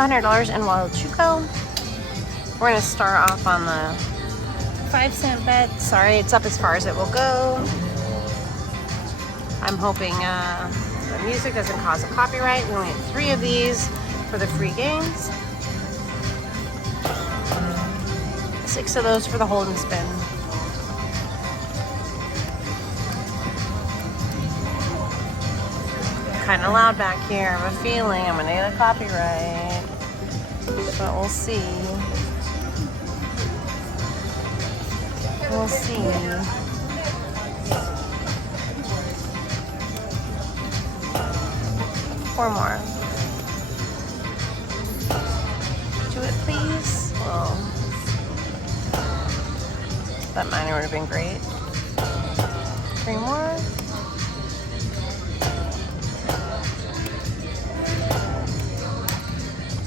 $100 in Wild Chuco. We're gonna start off on the 5-cent bet. Sorry, it's up as far as it will go. I'm hoping the music doesn't cause a copyright. We only have 3 of these for the free games. 6 of those for the hold and spin. Kind of loud back here. I have a feeling I'm gonna get a copyright, but we'll see. We'll see. Four more. Do it, please. Well, that minor would have been great. 3 more.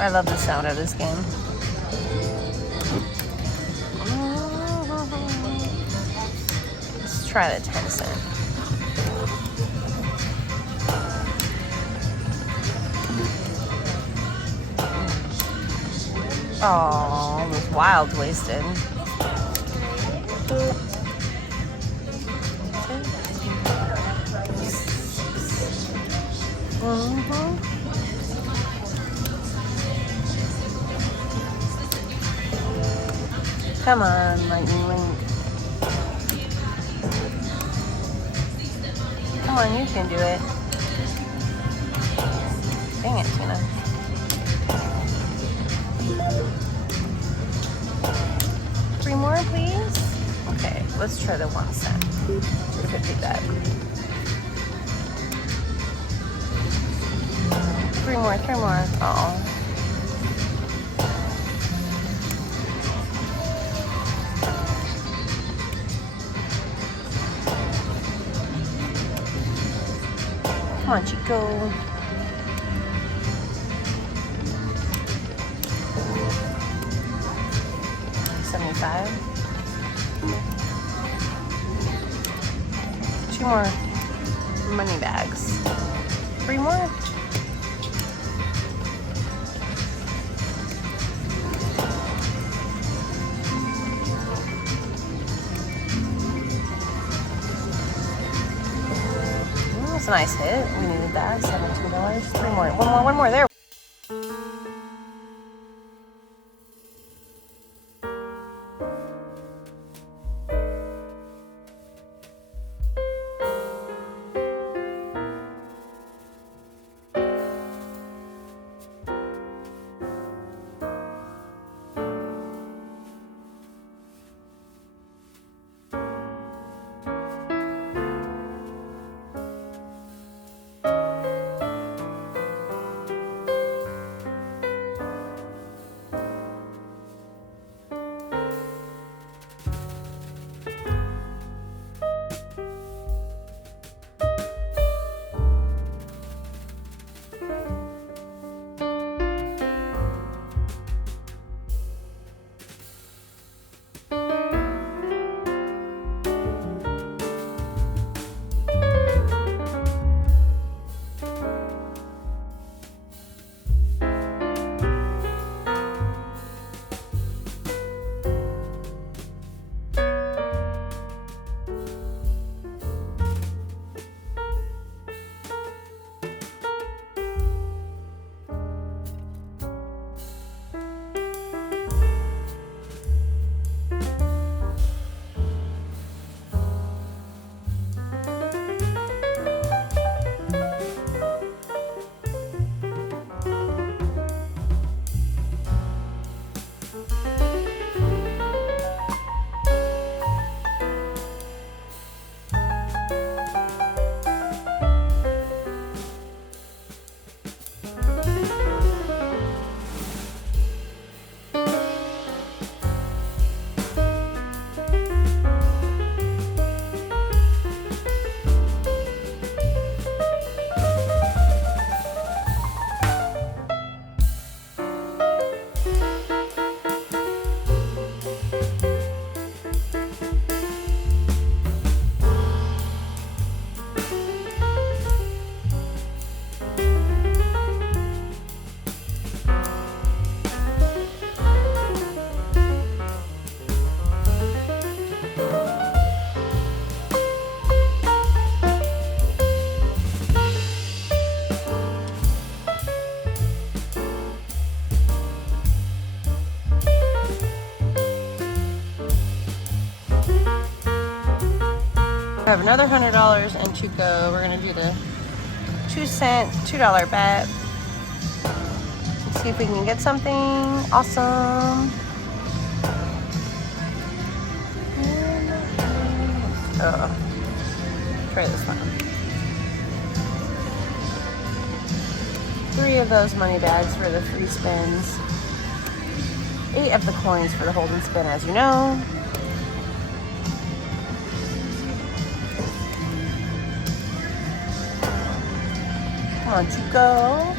I love the sound of this game. Let's try the 10-cent. Oh, those wilds wasted. Come on, lightning link. Come on, you can do it. Dang it, Tina. Three more, please. Okay, let's try the 1 cent. 250 bet. 3 more, 3 more. Oh. Come on, Chico. $75. 2 more money bags. 3 more. That's a nice hit. We needed that. $17. 3 more. One more. There. I have another $100 in Chico. We're gonna do the 2-cent, $2 bet. Let's see if we can get something awesome. Try this one. 3 of those money bags for the 3 spins. 8 of the coins for the hold and spin, as you know. Come on, Chico.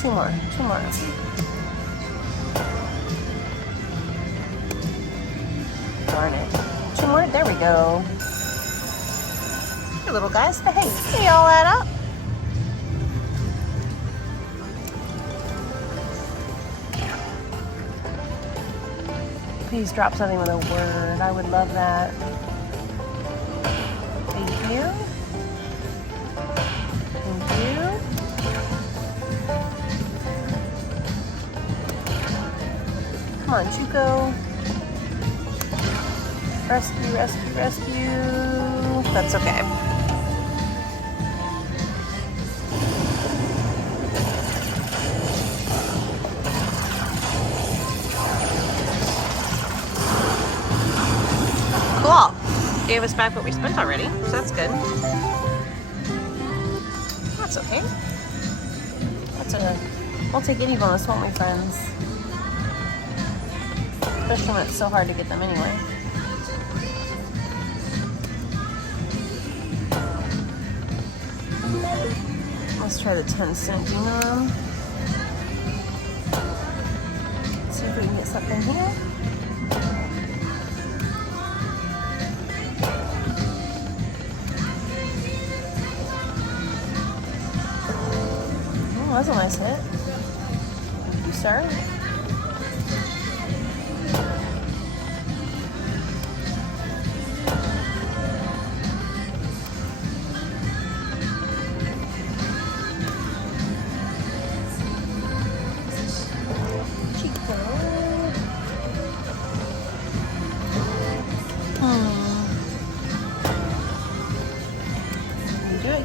Two more. Darn it. 2 more, there we go. Hey, little guys, hey, they all add up. Please drop something with a word. I would love that. Thank you. Thank you. Come on, Chico. Rescue, rescue, rescue. That's okay. Cool. Gave us back what we spent already, so that's good. That's okay. We'll take any bonus, won't we, friends? Especially when it's so hard to get them anyway. Let's try the 10-cent denom. See if we can get something here. Oh, that's a nice hit. Thank you, sir.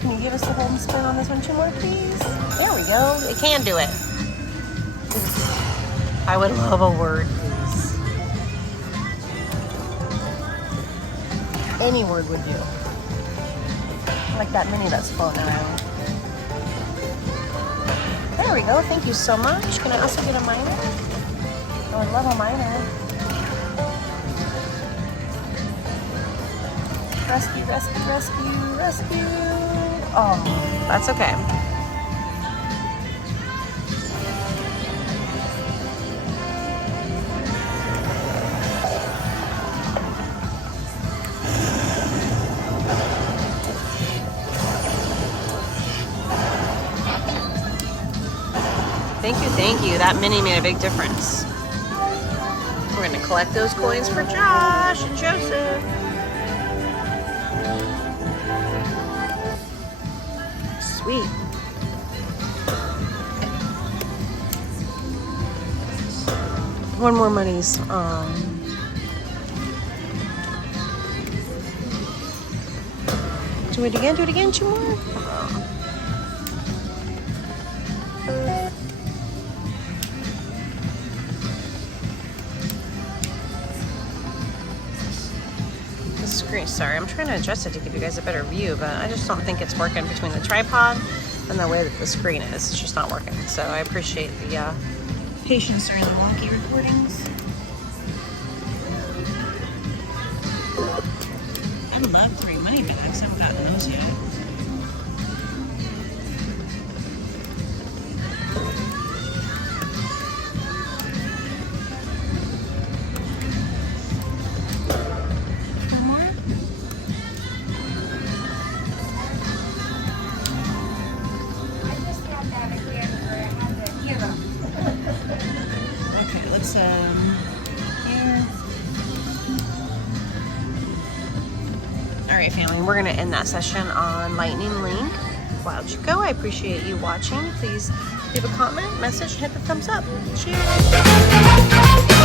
Can you give us the hold and spin on this one 2 more, please? There we go. It can do it. I would love a word, please. Any word would do. Like that mini that's floating around. There we go. Thank you so much. Can I also get a minor? I would love a minor. Rescue, rescue, rescue, rescue. Oh, that's okay. Thank you. That mini made a big difference. We're going to collect those coins for Josh and Joseph. Sweet. One more money's. Do it again. 2 more. The screen. Sorry, I'm trying to adjust it to give you guys a better view, but I just don't think it's working between the tripod and the way that the screen is. It's just not working. So I appreciate the patience during the wonky recordings. I love 3 money bags. I haven't gotten those yet. Alright, family, we're going to end that session on Lightning Link. Wow, Chico, I appreciate you watching. Please leave a comment, message, hit the thumbs up. Cheers!